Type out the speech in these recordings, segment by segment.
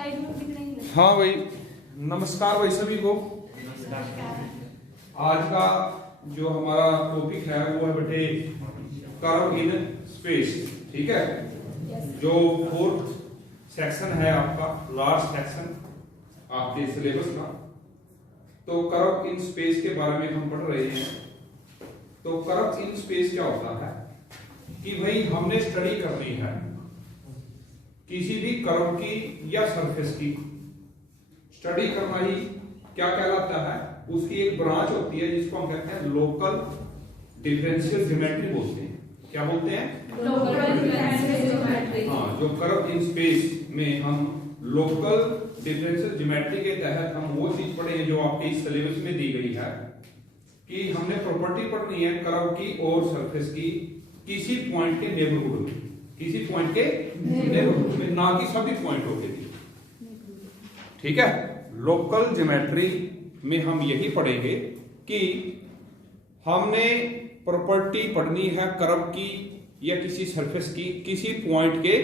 हाँ भाई, नमस्कार भाई सभी को। आज का जो हमारा टॉपिक है वो है बेटे कर्व इन स्पेस। ठीक है, जो फोर्थ सेक्शन है आपका, लास्ट सेक्शन आपके सिलेबस का। तो कर्व इन स्पेस के बारे में हम पढ़ रहे हैं। तो कर्व इन स्पेस क्या होता है कि भाई हमने स्टडी करनी है किसी भी कर्व की या सरफेस की स्टडी करना ही क्या कहलाता है, उसकी एक ब्रांच होती है जिसको हम कहते हैं लोकल डिफरेंशियल ज्योमेट्री बोलते हैं। क्या बोलते हैं? Local differential geometry. हाँ, जो कर्व इन स्पेस में हम लोकल डिफरेंशियल ज्योमेट्री के तहत हम वो चीज पढ़े हैं जो आपके इस सिलेबस में दी गई है कि हमने प्रॉपर्टी पढ़नी है कर्व की और सरफेस की किसी पॉइंट के नेबरहुड में, किसी पॉइंट के नेबरहुड में, ना कि सभी पॉइंटों के लिए। ठीक है, लोकल ज्योमेट्री में हम यही पढ़ेंगे कि हमने प्रॉपर्टी पढ़नी है कर्व की या किसी सरफेस की किसी पॉइंट के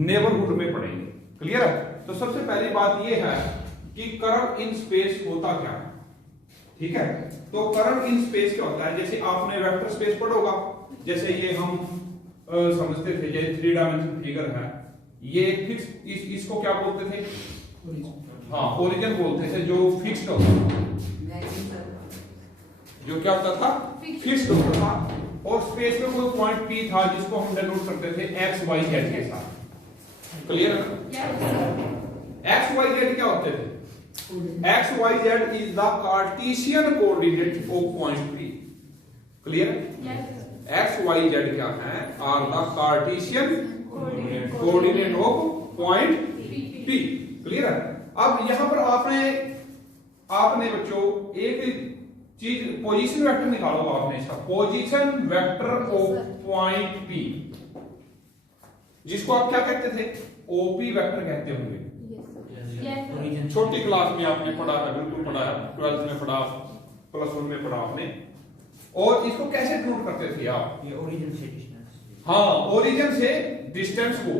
नेबरहुड में पढ़ेंगे। क्लियर है? तो सबसे पहली बात यह है कि कर्व इन स्पेस होता क्या है। ठीक है, तो कर्व इन स्पेस क्या होता है? जैसे आपने वेक्टर स्पेस पढ़ा होगा, जैसे ये हम समझते थे, जैसे 3 डायमेंशन फिगर है, ये फिक्स, इसको क्या बोलते थे? हाँ, ओरिजिन बोलते थे, जो फिक्स्ड होता था, जो क्या होता था? फिक्स्ड होता था। और स्पेस में कोई पॉइंट पी था जिसको हम डिनोट करते थे एक्स वाई जेड के साथ। क्लियर है? एक्स वाई जेड क्या होते थे? X y z is the Cartesian coordinate of point P. Clear है? एक्स वाई जेड क्या है? Are the Cartesian coordinate of point P. Clear है? अब यहां पर आपने बच्चों एक चीज, पोजीशन वेक्टर निकालो आपने इसका, position vector of point P, जिसको आप क्या कहते थे? ओपी वेक्टर कहते होंगे। छोटी क्लास में आपने पढ़ा था, बिल्कुल पढ़ा है, 12th में पढ़ा, +1 में पढ़ा आपने। और इसको कैसे नोट करते थे आप? ये ओरिजिन से डिस्टेंस। हाँ, ओरिजिन से डिस्टेंस को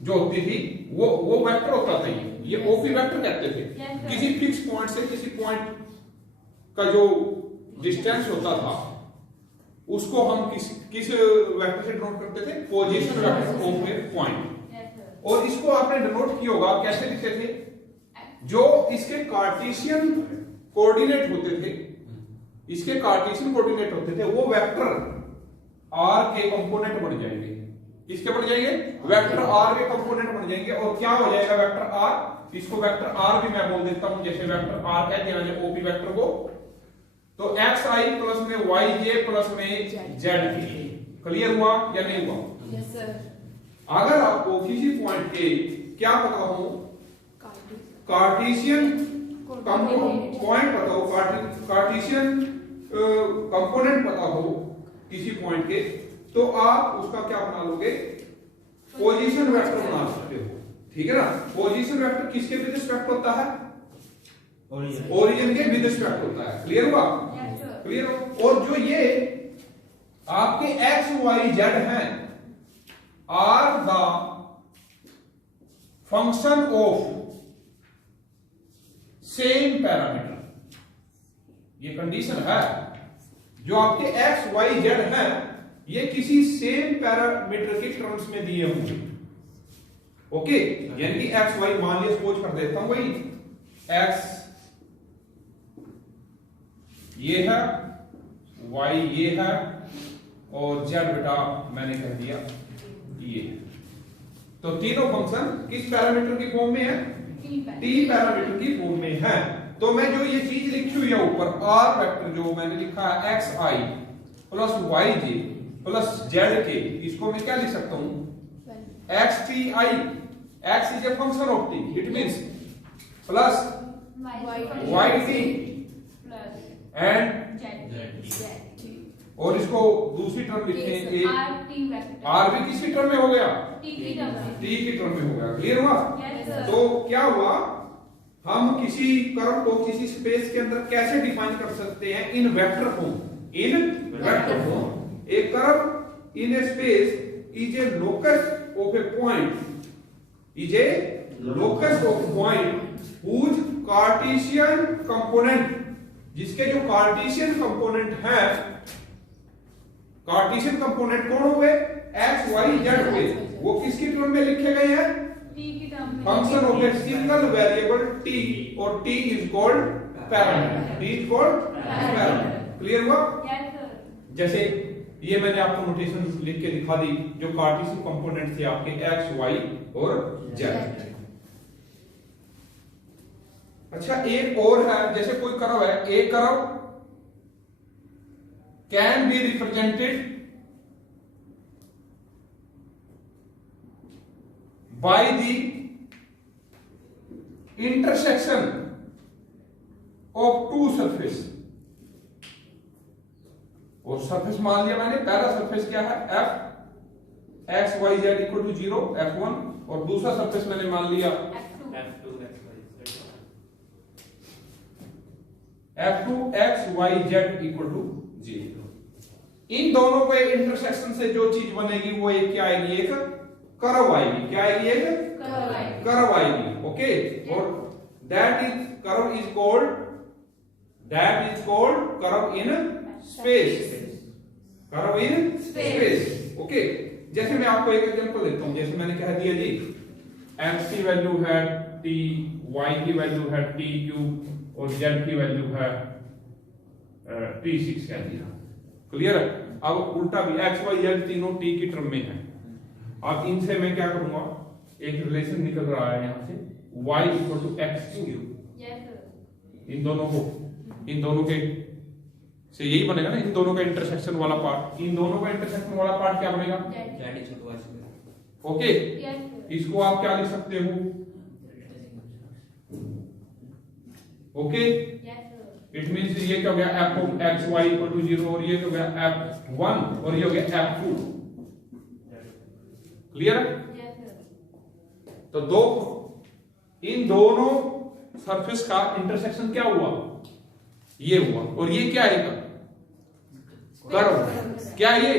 जो होती थी वो वेक्टर होता था। ये ओपी वेक्टर कहते थे। किसी फिक्स पॉइंट से किसी पॉइंट का जो डिस्टेंस होता था उसको हम किस वेक्टर से डिनोट करते थे? Position vector of A point. और इसको आपने डिनोट किया होगा, कैसे लिखते थे? जो इसके कार्टेशियन कोऑर्डिनेट होते थे, इसके कार्टेशियन कोऑर्डिनेट होते थे, वो वेक्टर आर के कंपोनेंट बन जाएंगे। किसके बन जाएंगे? वेक्टर आर के कंपोनेंट बन जाएंगे। और क्या हो जाएगा वेक्टर आर? इसको वेक्टर आर भी मैं बोल देता हूं, जैसे वेक्टर आर कहते हैं ओपी वेक्टर को। तो एक्स आई प्लस में वाई जे प्लस में जेड के। क्लियर हुआ या नहीं हुआ? Yes sir. अगर आपको किसी पॉइंट के क्या पता हो, कार्टेशियन पॉइंट पता हो, कार्टेशियन कंपोनेंट पता हो किसी पॉइंट के, तो आप उसका क्या बना लोगे? पोजीशन वेक्टर बना सकते हो। ठीक है ना? पोजीशन वेक्टर किसके विद रिस्पेक्ट होता है? ओरिजिन के विद रिस्पेक्ट होता है। क्लियर हुआ? क्लियर हो? और जो ये आपके एक्स वाई जेड हैं are the function of same parameter. ये कंडीशन है, जो आपके एक्स वाई जेड हैं ये किसी सेम पैरामीटर के टर्म्स में दिए होंगे। ओके, यानी कि एक्स वाई, मान लिया सपोज कर देता हूं भाई, एक्स ये है, वाई ये है, और जेड बेटा मैंने कह दिया ये है। तो तीनों फंक्शन किस पैरामीटर की फॉर्म में है? टी पैरामीटर की फॉर्म में है। तो मैं जो ये चीज लिखी हुई है ऊपर, आर वेक्टर जो मैंने लिखा है x i plus y j plus z k, इसको मैं क्या लिख सकता हूं? X t i, x is a function of t, it means plus y t and, और इसको दूसरी टर्म लिखें आर भी किसी टर्म में हो गया? टी की टर्म में हो गया। क्लियर हुआ? तो क्या हुआ, हम किसी कर्व को किसी स्पेस के अंदर कैसे डिफाइन कर सकते हैं? इन vector form. In vector form. A curve in a space is a locus of a point is a locus of point whose Cartesian component, जिसके जो कार्टेशियन कंपोनेंट है, कार्टेशियन कंपोनेंट कौन हुए? एक्स वाई जेड हुए, वो किसकी term में लिखे गए हैं? टी की टर्म में। Function of a single variable t, और t is called parameter, t is called parameter. Clear हुआ? Yes sir. जैसे ये मैंने आपको नोटेशन लिख के दिखा दी, जो कार्टेशियन कंपोनेंट थे आपके एक्स वाई और जेड। अच्छा, एक और है, जैसे कोई कर्व है, एक curve can be represented by the intersection of two surface. और सरफेस मान लिया मैंने, पहला सरफेस क्या है? F x y z equal to 0 F1, और दूसरा सरफेस मैंने मान लिया F2 x y z equal to 0। इन दोनों के इंटरसेक्शन से जो चीज बनेगी वो एक क्या आएगी? एक कर्व आएगी। क्या आएगी? एक कर्व आएगी। ओके, और that is called curve in space, curve in space. Okay, जैसे मैं आपको एक एग्जांपल देता हूं, जैसे मैंने कह दिया जी x की वैल्यू है t, y की वैल्यू है t क्यूब, और z की वैल्यू है t6 कह दिया। क्लियर है? अब उल्टा भी x y z तीनों t की टर्म में है। अब इनसे मैं क्या करूंगा? एक रिलेशन निकल रहा है यहां से, y equal to x cube. इन दोनों के से यही बनेगा ना, इन दोनों का इंटरसेक्शन वाला पार्ट, इन दोनों का इंटरसेक्शन वाला पार्ट क्या बनेगा? ओके, इसको आप क्या लिख सकते हो? ओके, इट मींस ये क्या हो गया? f of x y equal to 0, और ये क्या हो गया? f1, और ये हो गया f2। क्लियर है? तो इन दोनों सरफेस का इंटरसेक्शन क्या हुआ? ये हुआ, और ये क्या है? कर्व। क्या ये?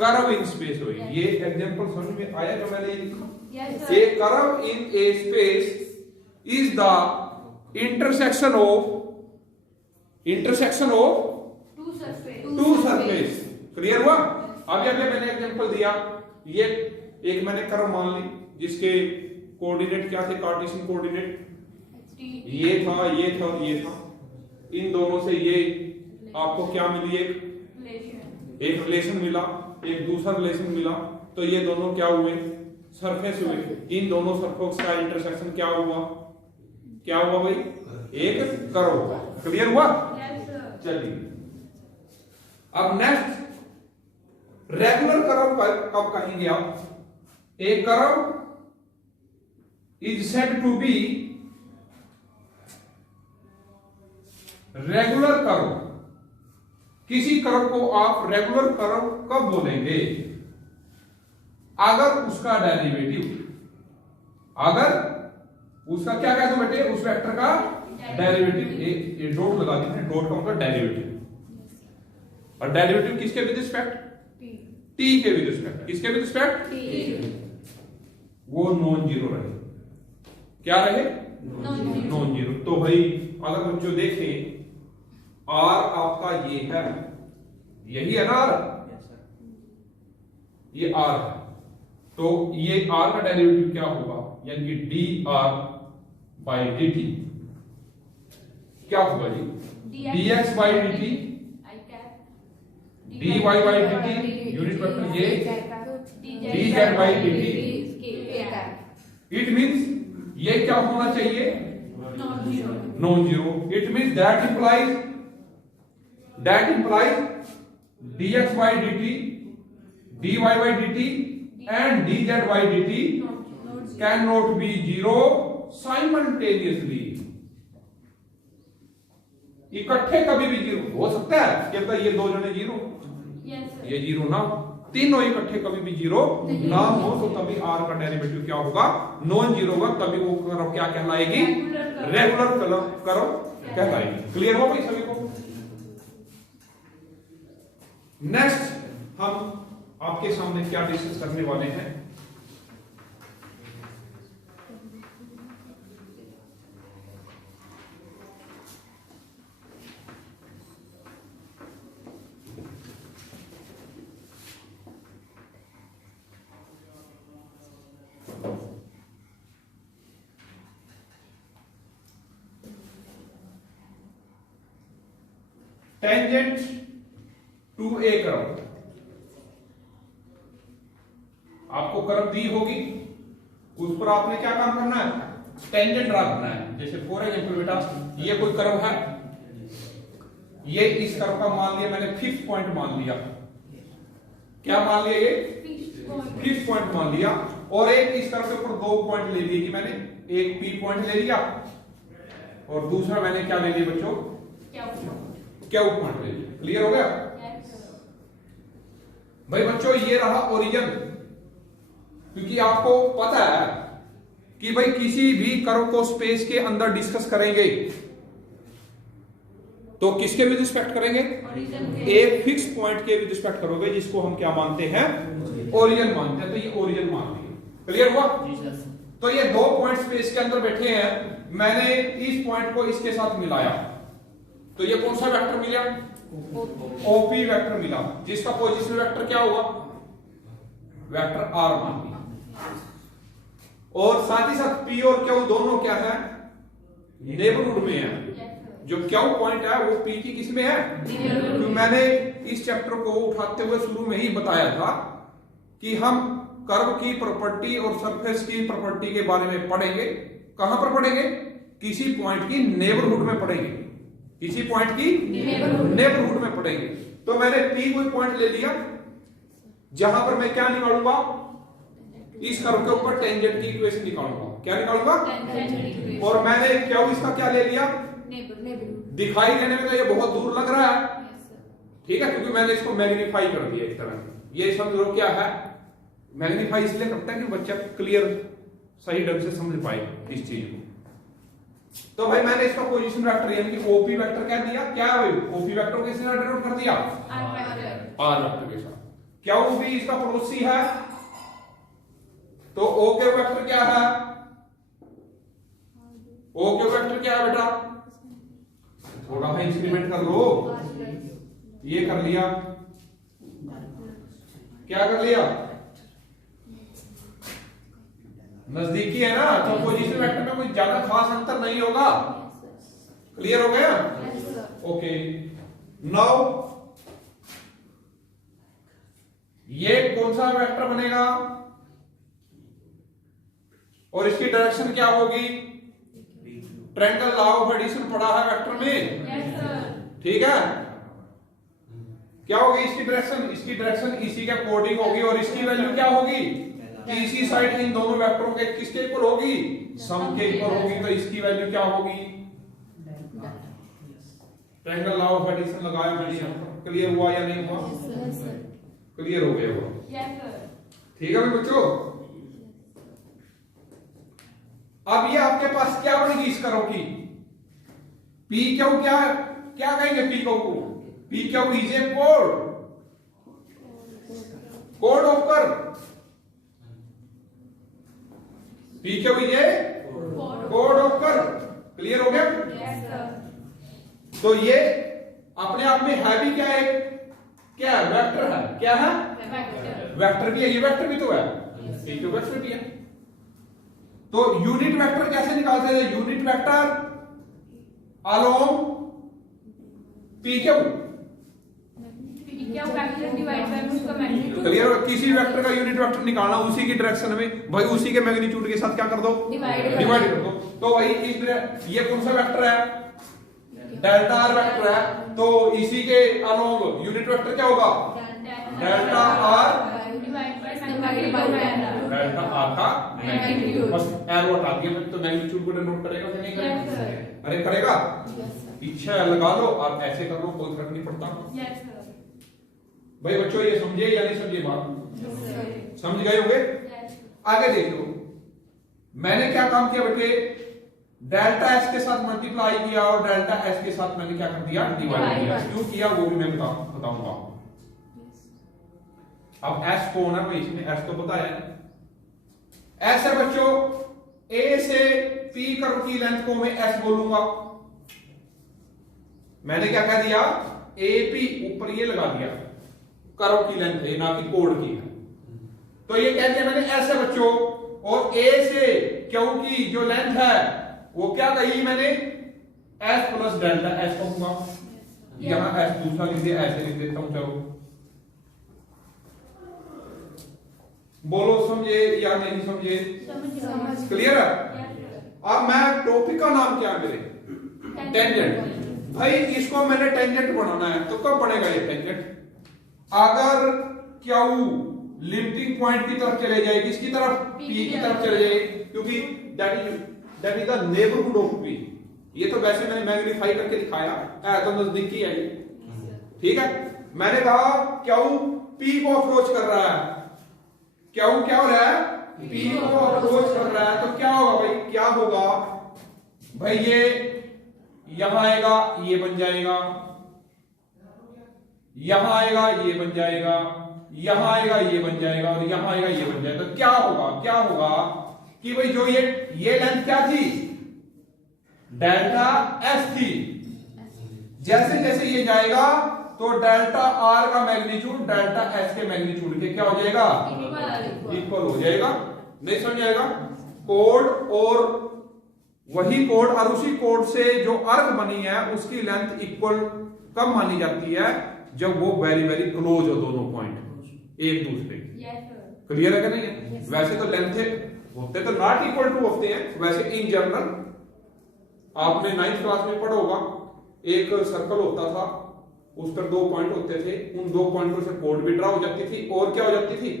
कर्व इन स्पेस हुई। ये एग्जांपल समझ में आया जो मैंने लिखा? A curve in a space is the intersection of two surface. Clear हुआ? अभी मैंने एग्जांपल दिया, ये एक मैंने कर्व मान ली जिसके कोऑर्डिनेट क्या थे? कार्टेशियन कोऑर्डिनेट ये था, ये था और ये था। इन दोनों से ये आपको क्या मिली? एक रिलेशन मिला, एक दूसरा रिलेशन मिला, तो ये दोनों क्या हुए? सरफेस हुए। इन दोनों सरफेस का इंटरसेक्शन क्या हुआ? क्या हुआ भाई? एक कर्व हुआ। क्लियर हुआ? चलिए, अब नेक्स्ट रेगुलर कर्व पर कब कहेंगे आप? A curve is said to be regular curve. किसी कर्व को आप रेगुलर कर्व कब बोलेंगे? अगर उसका डेरिवेटिव, अगर उसका क्या कहते हो बेटे? उस वेक्टर का डेरिवेटिव। ये डॉट लगा देते हैं, डॉट का मतलब डेरिवेटिव। और डेरिवेटिव किसके विद रिस्पेक्ट? टी के विद रिस्पेक्ट। किसके विद रिस्पेक्ट? वो नॉन जीरो रहे। क्या रहे? Non zero. तो भाई अगर बच्चों देखें, आर आपका ये है, यही है ना आर? ये आर है, तो ये आर का डेरिवेटिव क्या होगा? यानी कि d r by d t क्या होगा जी? D x by d t, d y by d t, unit vector ये, d z by d t. It means ये क्या होना चाहिए? Non zero. It means that implies dx by dt, dy by dt and dz by dt cannot be zero simultaneously। इकट्ठे कभी भी zero हो सकता है? क्या ये दो जने जीरो? ये जीरो ना, तीनों इकट्ठे कभी भी जीरो ना हो, तो तभी आर का डेरिवेटिव क्या होगा? नॉन जीरो होगा। तभी वो कर्व क्या कहलाएगी? रेगुलर कर्व कहलाएगी। क्लियर हो भाई सभी को? नेक्स्ट हम आपके सामने क्या डिस्कस करने वाले हैं? टेंजेंट टू ए कर्व, आपको कर्व दी होगी, उस पर आपने क्या काम करना है, टेंजेंट ड्रा करना है। जैसे फॉर एग्जांपल बेटा ये कोई कर्व है, ये इस कर्व का मान लिया मैंने फिफ्थ पॉइंट मान लिया, क्या मान लिया, ये फिफ्थ पॉइंट मान लिया, और एक इस कर्व के ऊपर 2 पॉइंट ले लिए कि मैंने एक पी पॉइंट ले लिया और दूसरा मैंने क्या ले लिया बच्चों, क्यू पॉइंट ले लिया। क्लियर हो गया भाई बच्चों, ये रहा ओरिजिन। क्योंकि आपको पता है कि भाई किसी भी कर्व को स्पेस के अंदर डिस्कस करेंगे तो किसके विद रिस्पेक्ट करेंगे, एक फिक्स पॉइंट के विद रिस्पेक्ट करोगे, जिसको हम क्या मानते हैं, ओरिजिन मानते हैं। तो ये ओरिजिन मान लिया। क्लियर हुआ। तो ये 2 पॉइंट स्पेस के अंदर बैठे हैं, मैंने इस पॉइंट को इसके साथ मिलाया, तो ये कौन सा वेक्टर मिला, ओपी वेक्टर मिला, जिसका पोजीशन वेक्टर क्या हुआ, वेक्टर आर मान लिया। और साथ ही साथ पी और क्यू दोनों क्या है, नेबरहुड में है। जो क्यू पॉइंट है वो पी की किस में है, तो मैंने इस चैप्टर को उठाते हुए शुरू में ही बताया था कि हम कर्व की प्रॉपर्टी और सरफेस की प्रॉपर्टी के बारे में पढ़ेंगे। कहां पर पढ़ेंगे, किसी पॉइंट की नेबरहुड में पढ़ेंगे, किसी पॉइंट की नेबरहुड में पढ़ेंगे। तो मैंने पी कोई पॉइंट ले लिया जहां पर मैं क्या निकालूंगा, इस कर्व के ऊपर टेंजेंट की इक्वेशन निकालूंगा। क्या निकालूंगा, और मैंने क्यू इसका क्या ले लिया, दिखाई देने में तो ये बहुत दूर लग रहा है, ठीक है, क्योंकि मैंने इसको मैग्नीफाई कर दिया एक तरह। ये समझ लो क्या है, मैग्नीफाई इसलिए करता है कि बच्चा क्लियर सही ढंग से समझ पाए इस चीज को। तो भाई मैंने इसका पोजीशन वेक्टर यानी कि ओपी वेक्टर कह दिया। क्या है भाई, ओपी वेक्टर को किसने डिनोट कर दिया, आर वेक्टर के साथ। क्या वो भी इसका पड़ोसी है, तो ओ के वेक्टर क्या है, ओ के वेक्टर क्या है बेटा, थोड़ा सा इंक्रीमेंट कर लो, ये कर लिया, क्या कर लिया, नजदीकी है ना, तो पोजीशन वेक्टर में कोई ज्यादा खास अंतर नहीं होगा। क्लियर हो गया, ओके। नाउ ये कौन सा वेक्टर बनेगा और इसकी डायरेक्शन क्या होगी, ट्रायंगल लॉ ऑफ एडिशन पढ़ा है वेक्टर में, ठीक है। क्या होगी इसकी डायरेक्शन, इसकी डायरेक्शन इसी के अकॉर्डिंग होगी, और इसकी वैल्यू क्या होगी, कि इसी साइड इन दोनों वेक्टरों के किसके इक्वल होगी, सम के इक्वल होगी। तो इसकी वैल्यू क्या होगी, ट्रायंगल लॉ ऑफ एडिशन लगाया मैंने। क्लियर हुआ या नहीं हुआ, क्लियर हो गया हुआ, ठीक है बच्चों। अब ये आपके पास क्या बनेगी इस कर्व की, पी क्यू क्या क्या कहेंगे, पी क्यू को, P Q is a code of curve, P Q is a code of curve. Clear हो गया। तो ये अपने आप में है भी क्या है, क्या है, वेक्टर है, क्या है, वेक्टर भी है, ये वेक्टर भी तो है, पी क्यू वेक्टर भी है। तो यूनिट वेक्टर कैसे निकालते हैं, unit vector along P Q, clear. किसी वेक्टर का यूनिट वेक्टर निकालना उसी की डायरेक्शन में, भाई उसी के मैग्नीट्यूड के साथ क्या कर दो, डिवाइड कर दो। तो वही ये कौन सा वेक्टर है, डेल्टा आर वेक्टर है, तो इसी के अलोंग यूनिट वेक्टर क्या होगा, डेल्टा आर, डेल्टा आर का मैग्नीट्यूड। बस एरो हटा दिया, तो मैग्नीट्यूड को डिनोट करेगा कि नहीं करेगा, अरे करेगा, इच्छा लगा लो, आप ऐसे कर लो, कोई फर्क नहीं पड़ता। भाई बच्चों ये समझे या नहीं समझे बात, समझ गए होंगे। आगे देख लो, मैंने क्या काम किया बेटे, डेल्टा एस के साथ मल्टीप्लाई किया और डेल्टा एस के साथ मैंने क्या कर दिया, डिवाइड किया। क्यों किया वो भी मैं बताऊंगा। अब एस कौन है भाई, इसमें एस तो पता है, एस है बच्चों ए से पी कर्व की लेंथ को मैं एस बोलूंगा। मैंने क्या कह दिया, ए पी ऊपर ये लगा दिया, कर्व की लेंथ है ना कि कोड की है, तो ये कह दिया मैंने एस है बच्चों। और ए से क्यू की जो लेंथ है वो क्या कही मैंने, एस प्लस डेल्टा एस कहूंगा। यहाँ एस दूसरा लिख दिया, ऐसे लिख देता हूं। चलो बोलो समझे या नहीं समझे? क्लियर है? अब मैं टॉपिक का नाम क्या है मेरे? टेंजेंट। भाई इसको मैंने टेंजेंट बनाना है तो कब बनेगा ये टेंजेंट? अगर क्यू लिमिटिंग पॉइंट की तरफ चले जाए, किसकी तरफ? पी की तरफ चले जाए, क्योंकि that is the neighbourhood of P. ये तो वैसे मैंने मैग्नीफाई करके दिखाया है तो नजदीकी है ये, ठीक है। मैंने कहा क्यू पी को अप्रोच कर रहा है, क्यू क्या हो रहा है? पी को अप्रोच कर रहा है, तो क्या होगा भाई? क्या होगा भाई? ये यहां आएगा, ये बन जाएगा, यहां आएगा, ये बन जाएगा, यहां आएगा, ये बन जाएगा, और यहां आएगा, ये बन जाएगा। तो क्या होगा? क्या होगा कि भाई जो ये लेंथ क्या थी? डेल्टा एस थी। जैसे जैसे ये जाएगा तो डेल्टा आर का मैग्नीट्यूड डेल्टा एस के मैग्नीट्यूड के क्या हो जाएगा? इक्वल हो जाएगा। नहीं समझ आएगा? कोड और वही कोड और उसी कोड से जो अर्क बनी है उसकी लेंथ इक्वल कब मानी जाती है? जब वो वेरी वेरी क्लोज हो, दोनों पॉइंट एक दूसरे। क्लियर है कि नहीं? वैसे तो लेंथ होते तो नॉट इक्वल टू होते हैं, वैसे इन जनरल आपने 9th क्लास में पढ़ा होगा, एक सर्कल होता था, उस पर 2 पॉइंट होते थे, उन 2 पॉइंटों से कोड भी ड्रा हो जाती थी और क्या हो जाती थी?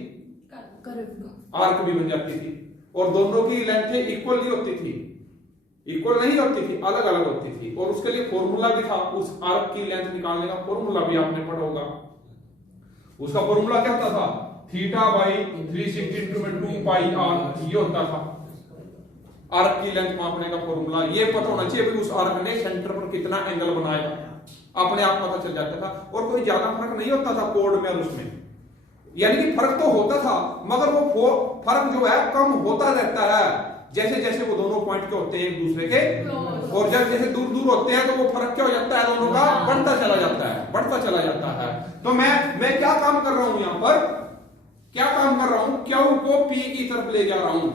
आर्क भी बन जाती थी, और दोनों की लेंथ इक्वल नहीं होती थी, इक्वल नहीं होती थी, अलग अलग होती थी। और उसके लिए फॉर्मूला भी था, उस आर्क की लेंथ निकालने का फॉर्मूला भी आपने पढ़ा होगा। उसका फॉर्मूला क्या होता था? थीटा बाई 360 में 2 पाई आर, ये होता था आर्क की लेंथ मापने का फॉर्मूला। ये पता होना चाहिए कि उस आर्क ने सेंटर पर कितना एंगल बनाया, अपने आप पता चल जाता था। और कोई ज्यादा फर्क नहीं होता था कोड में और उसमें, यानी कि फर्क तो होता था मगर वो फर्क जो है कम होता रहता है जैसे जैसे वो दोनों पॉइंट के होते हैं एक दूसरे के, और जब जैसे दूर दूर होते हैं तो वो फर्क क्या हो जाता है? दोनों का बढ़ता चला जाता है, बढ़ता चला जाता है। तो मैं क्या काम कर रहा हूं यहां पर? क्या काम कर रहा हूं? क्यू को पी की तरफ ले जा रहा हूं।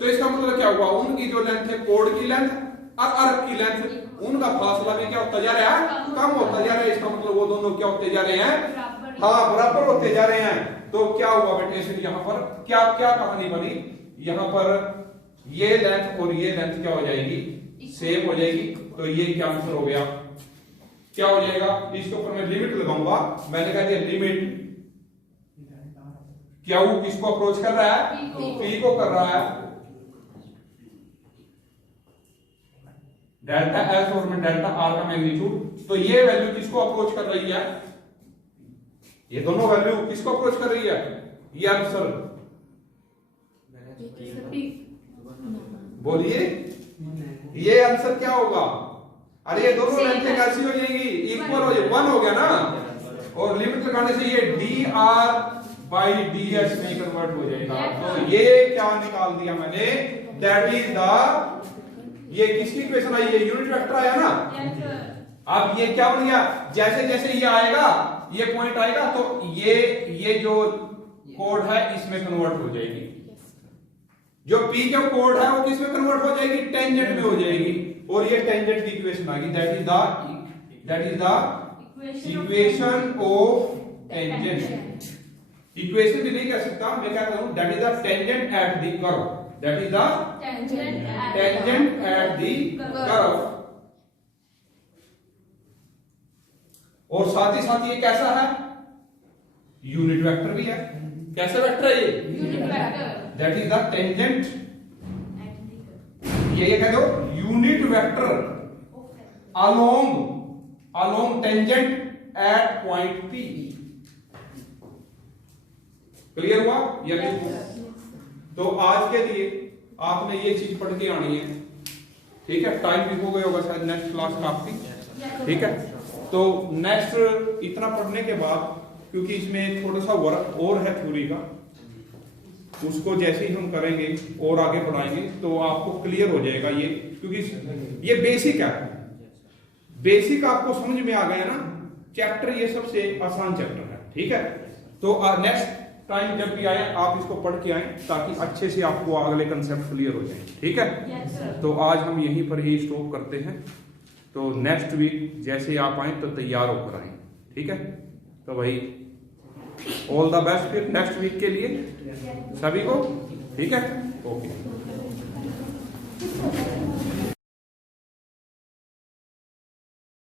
तो इसका मतलब क्या हुआ? उनकी जो लेंथ है कोड की लेंथ और अर्क की लेंथ, उनका फासला भी क्या होता जा रहा है? कम होता जा रहा है। इसका मतलब वो दोनों क्या होते जा रहे हैं? हाँ, बराबर होते जा रहे हैं। तो क्या हुआ बेटे? इसलिए यहाँ पर क्या क्या कहानी बनी? यहाँ पर ये लेंथ और ये लेंथ क्या हो जाएगी? सेम हो जाएगी। तो ये क्या आंसर हो गया? क्या हो जाएगा? इसके ऊपर मैं लिमिट लगाऊंगा। मैंने कहा दिया लिमिट क्या वो किसको अप्रोच कर रहा है? पी को कर रहा है। डेल्टा एस और में डेल्टा आर का मैग्नीट्यूड, तो ये वैल्यू किसको अप्रोच कर रही है? ये दोनों वैल्यू किसको अप्रोच कर रही है? ये आंसर बोलिए, ये आंसर क्या होगा? अरे ये दोनों लेंथें कैसी हो जाएंगी? इक्वल हो जाएगी, 1 हो गया ना। और लिमिट लगाने से ये D r by D S में कन्वर्ट हो जाएगा। तो ये क्या निकाल दिया मैंने? दैट इज द, ये किसकी इक्वेशन आई? ये यूनिट वेक्टर आया ना। अब ये क्या बन गया? जैसे जैसे ये आएगा, ये पॉइंट आएगा, तो ये जो कोड है इसमें कन्वर्ट हो जाएगी। जो पी का कोड है वो किस में कन्वर्ट हो जाएगी? टेंजेंट में हो जाएगी। और ये टेंजेंट की इक्वेशन आ गई। That is the equation of tangent. Equation भी नहीं कह सकता, मैं क्या करूं? That is the tangent at the curve. That is the tangent at the curve. और साथ ही साथ ये कैसा है? यूनिट वेक्टर भी है। कैसा वेक्टर है ये? Unit vector. That is the tangent, ये कह दो unit vector along tangent at point P. Clear हुआ या नहीं? तो आज के लिए आपने ये चीज पढ़ के आनी है, ठीक है। टाइम भी हो गया होगा शायद नेक्स्ट क्लास में आपकी, ठीक है। तो नेक्स्ट इतना पढ़ने के बाद, क्योंकि इसमें थोड़ा सा वर्क और है थ्योरी का, उसको जैसे ही हम करेंगे और आगे बढ़ाएंगे तो आपको क्लियर हो जाएगा ये, क्योंकि ये बेसिक है। बेसिक आपको समझ में आ गया ना चैप्टर, ये सबसे आसान चैप्टर है, ठीक है। तो नेक्स्ट टाइम जब भी आए आप इसको पढ़ के आए ताकि अच्छे से आपको अगले कंसेप्ट क्लियर हो जाए, ठीक है। तो आज हम यहीं पर ही स्टॉप करते हैं। तो नेक्स्ट वीक जैसे आप आए तो तैयार होकर आए, ठीक है। तो भाई ऑल द बेस्ट फिर नेक्स्ट वीक के लिए सभी को, ठीक है। ओके।